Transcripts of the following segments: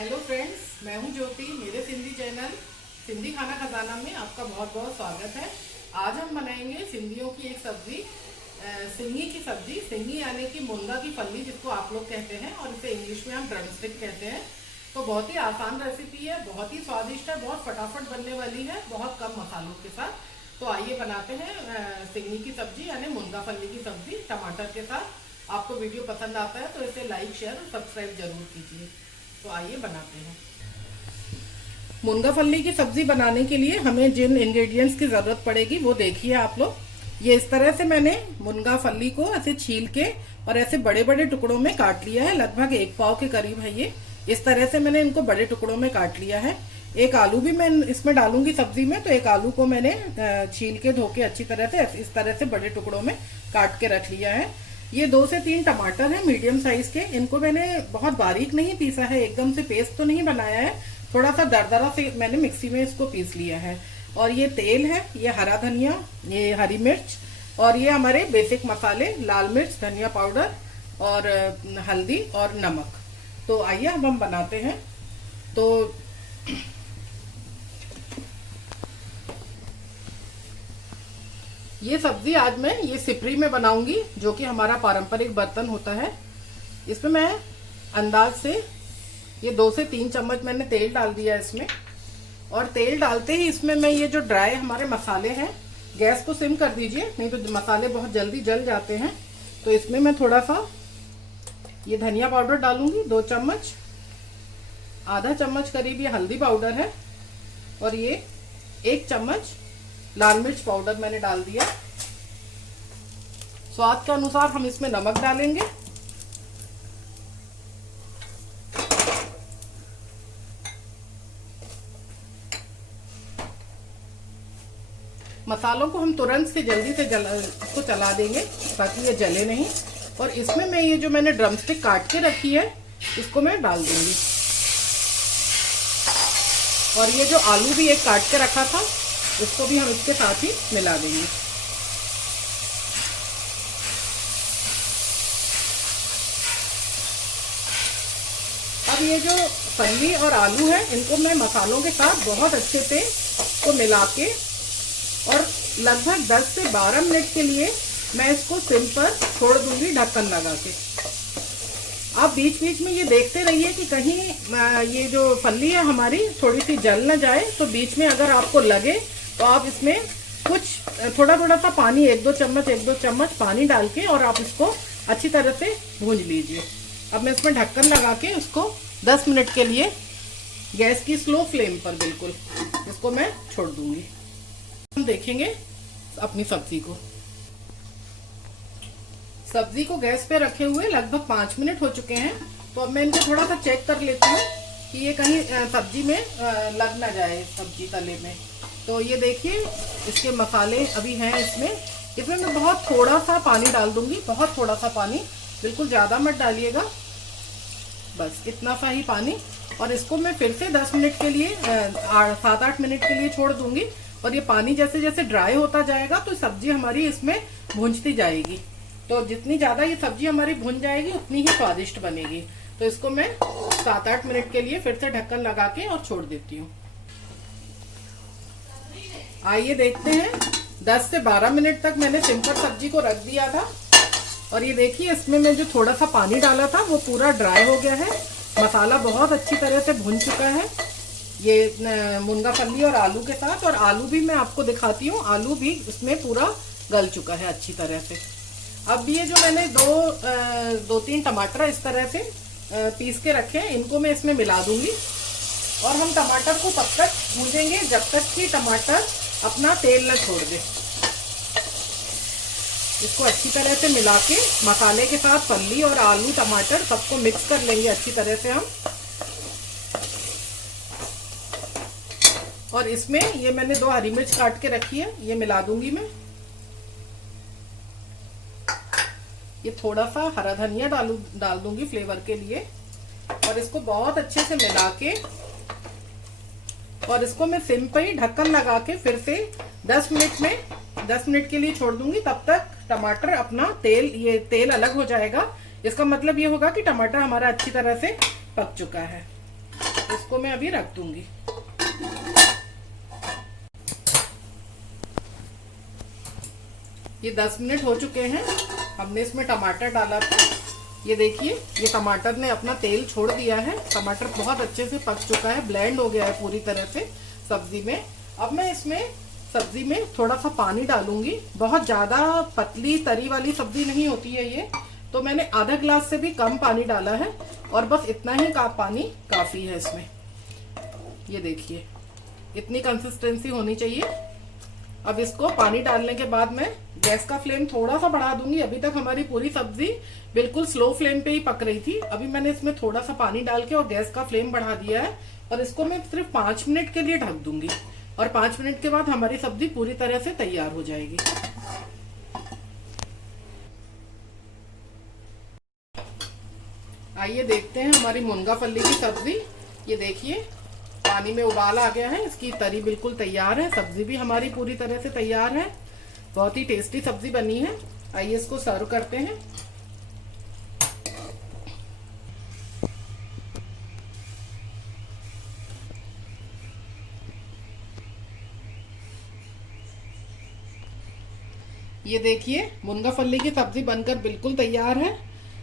Hello friends, मैं हूं ज्योति। मेरे सिंधी चैनल सिंधी खाना खजाना में आपका बहुत बहुत स्वागत है। आज हम बनाएंगे सिंधियों की एक सब्जी, सिंगी की सब्जी। सिंगी यानी कि मुनगा की फली जिसको आप लोग कहते हैं, और इसे इंग्लिश में हम ड्रमस्टिक कहते हैं। तो बहुत ही आसान रेसिपी है, बहुत ही स्वादिष्ट है, बहुत फटाफट बनने वाली है, बहुत कम मसालों के साथ। तो आइए बनाते हैं सिंगी की सब्जी यानी मुनगा फली की सब्जी टमाटर के साथ। आपको वीडियो पसंद आता है तो इसे लाइक, शेयर और सब्सक्राइब जरूर कीजिए। तो आइए बनाते हैं। मुनगा फली की सब्जी बनाने के लिए हमें जिन इंग्रेडिएंट्स की जरूरत पड़ेगी वो देखिए आप लोग। ये इस तरह से मैंने मुनगा फली को ऐसे छील के और ऐसे बड़े बड़े टुकड़ों में काट लिया है। लगभग 1 पाव के करीब है ये। इस तरह से मैंने इनको बड़े टुकड़ों में काट लिया है। एक आलू भी मैं इसमें डालूंगी सब्जी में, तो एक आलू को मैंने छील के धो के अच्छी तरह से इस तरह से बड़े टुकड़ों में काट के रख लिया है। ये 2 से 3 टमाटर हैं मीडियम साइज के। इनको मैंने बहुत बारीक नहीं पीसा है, एकदम से पेस्ट तो नहीं बनाया है, थोड़ा सा दरदरा से मैंने मिक्सी में इसको पीस लिया है। और ये तेल है, ये हरा धनिया, ये हरी मिर्च, और ये हमारे बेसिक मसाले लाल मिर्च, धनिया पाउडर और हल्दी और नमक। तो आइए अब हम बनाते हैं। तो ये सब्जी आज मैं ये सिपरी में बनाऊंगी, जो कि हमारा पारंपरिक बर्तन होता है। इसमें मैं अंदाज से ये 2 से 3 चम्मच मैंने तेल डाल दिया है इसमें। और तेल डालते ही इसमें मैं ये जो ड्राई हमारे मसाले हैं, गैस को सिम कर दीजिए, नहीं तो मसाले बहुत जल्दी जल जाते हैं। तो इसमें मैं थोड़ा सा ये धनिया पाउडर डालूंगी 2 चम्मच, आधा चम्मच करीब ये हल्दी पाउडर है, और ये 1 चम्मच लाल मिर्च पाउडर मैंने डाल दिया। स्वाद के अनुसार हम इसमें नमक डालेंगे। मसालों को हम तुरंत से जल्दी से इसको चला देंगे ताकि ये जले नहीं। और इसमें मैं ये जो मैंने ड्रमस्टिक काट के रखी है इसको मैं डाल दूंगी। और ये जो आलू भी एक काट के रखा था इसको भी हम इसके साथ ही मिला देंगे। अब ये जो फली और आलू है इनको मैं मसालों के साथ बहुत अच्छे से इसको मिला के और लगभग 10 से 12 मिनट के लिए मैं इसको सिम पर छोड़ दूंगी ढक्कन लगा के। आप बीच बीच में ये देखते रहिए कि कहीं ये जो फली है हमारी थोड़ी सी जल न जाए। तो बीच में अगर आपको लगे तो आप इसमें कुछ थोड़ा सा पानी, 1-2 चम्मच पानी डाल के और आप इसको अच्छी तरह से भूंज लीजिए। अब मैं इसमें ढक्कन लगा के इसको 10 मिनट के लिए गैस की स्लो फ्लेम पर बिल्कुल इसको मैं छोड़ दूंगी। हम देखेंगे अपनी सब्जी को गैस पे रखे हुए लगभग 5 मिनट हो चुके हैं। तो अब मैं इनको थोड़ा सा चेक कर लेती हूँ कि ये कहीं सब्जी में लग ना जाए, सब्जी तले में। तो ये देखिए इसके मसाले अभी हैं इसमें मैं बहुत थोड़ा सा पानी डाल दूंगी, बहुत थोड़ा सा पानी, बिल्कुल ज़्यादा मत डालिएगा, बस इतना सा ही पानी। और इसको मैं फिर से 10 मिनट के लिए 7-8 मिनट के लिए छोड़ दूंगी। और ये पानी जैसे जैसे ड्राई होता जाएगा तो सब्जी हमारी इसमें भूंजती जाएगी। तो जितनी ज़्यादा ये सब्जी हमारी भुन जाएगी उतनी ही स्वादिष्ट बनेगी। तो इसको मैं 7-8 मिनट के लिए फिर से ढक्कन लगा के और छोड़ देती हूँ। आइए देखते हैं। 10 से 12 मिनट तक मैंने सिंपल सब्जी को रख दिया था। और ये देखिए इसमें मैं जो थोड़ा सा पानी डाला था वो पूरा ड्राई हो गया है। मसाला बहुत अच्छी तरह से भुन चुका है ये मुनगा फली और आलू के साथ। और आलू भी मैं आपको दिखाती हूँ, आलू भी इसमें पूरा गल चुका है अच्छी तरह से। अब ये जो मैंने 2-3 टमाटर इस तरह से पीस के रखे हैं इनको मैं इसमें मिला दूंगी। और हम टमाटर को तब तक भूनेंगे जब तक कि टमाटर अपना तेल न छोड़ दे। इसको अच्छी तरह से मिला के मसाले के साथ फली और आलू टमाटर सबको मिक्स कर लेंगे अच्छी तरह से हम। और इसमें ये मैंने 2 हरी मिर्च काट के रखी है, ये मिला दूंगी मैं। ये थोड़ा सा हरा धनिया डाल दूंगी फ्लेवर के लिए। और इसको बहुत अच्छे से मिला के और इसको मैं सिम पे ही ढक्कन लगा के फिर से 10 मिनट के लिए छोड़ दूंगी। तब तक टमाटर अपना तेल अलग हो जाएगा। इसका मतलब ये होगा कि टमाटर हमारा अच्छी तरह से पक चुका है। इसको मैं अभी रख दूंगी। ये 10 मिनट हो चुके हैं। हमने इसमें टमाटर डाला था। ये देखिए, ये टमाटर ने अपना तेल छोड़ दिया है। टमाटर बहुत अच्छे से पक चुका है, ब्लेंड हो गया है पूरी तरह से सब्जी में। अब मैं इसमें सब्जी में थोड़ा सा पानी डालूंगी। बहुत ज्यादा पतली तरी वाली सब्जी नहीं होती है ये, तो मैंने आधा ग्लास से भी कम पानी डाला है और बस इतना ही पानी काफी है इसमें। ये देखिए, इतनी कंसिस्टेंसी होनी चाहिए। अब इसको पानी डालने के बाद मैं गैस का फ्लेम थोड़ा सा बढ़ा दूंगी। अभी तक हमारी पूरी सब्जी बिल्कुल स्लो फ्लेम पे ही पक रही थी। अभी मैंने इसमें थोड़ा सा पानी डाल के और गैस का फ्लेम बढ़ा दिया है और इसको मैं सिर्फ 5 मिनट के लिए ढक दूंगी और 5 मिनट के बाद हमारी सब्जी पूरी तरह से तैयार हो जाएगी। आइए देखते हैं हमारी मुनगा फली की सब्जी। ये देखिए, पानी में उबाल आ गया है, इसकी तरी बिल्कुल तैयार है। सब्जी भी हमारी पूरी तरह से तैयार है। बहुत ही टेस्टी सब्जी बनी है। आइए इसको सर्व करते हैं। ये देखिए, मुनगा फली की सब्जी बनकर बिल्कुल तैयार है।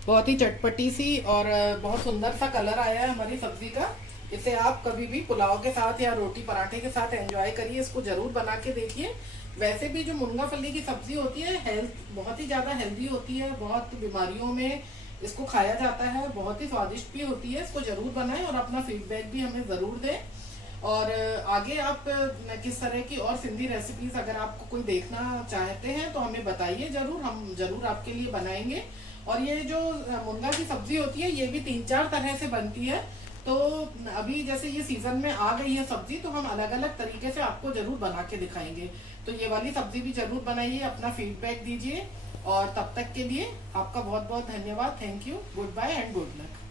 बहुत ही चटपटी सी और बहुत सुंदर सा कलर आया है हमारी सब्जी का। इसे आप कभी भी पुलाव के साथ या रोटी पराठे के साथ एंजॉय करिए। इसको जरूर बना के देखिए। वैसे भी जो मुनगा फली की सब्जी होती है, हेल्थ बहुत ही ज्यादा हेल्दी होती है। बहुत बीमारियों में इसको खाया जाता है। बहुत ही स्वादिष्ट भी होती है। इसको जरूर बनाएं और अपना फीडबैक भी हमें जरूर दें। और आगे आप किस तरह की और सिंधी रेसिपीज अगर आपको कोई देखना चाहते हैं तो हमें बताइए जरूर, हम जरूर आपके लिए बनाएंगे। और ये जो मुनगा की सब्जी होती है, ये भी 3-4 तरह से बनती है। तो अभी जैसे ये सीजन में आ गई है सब्जी, तो हम अलग अलग तरीके से आपको जरूर बना के दिखाएंगे। तो ये वाली सब्जी भी जरूर बनाइए, अपना फीडबैक दीजिए। और तब तक के लिए आपका बहुत बहुत धन्यवाद। Thank you, goodbye and good luck.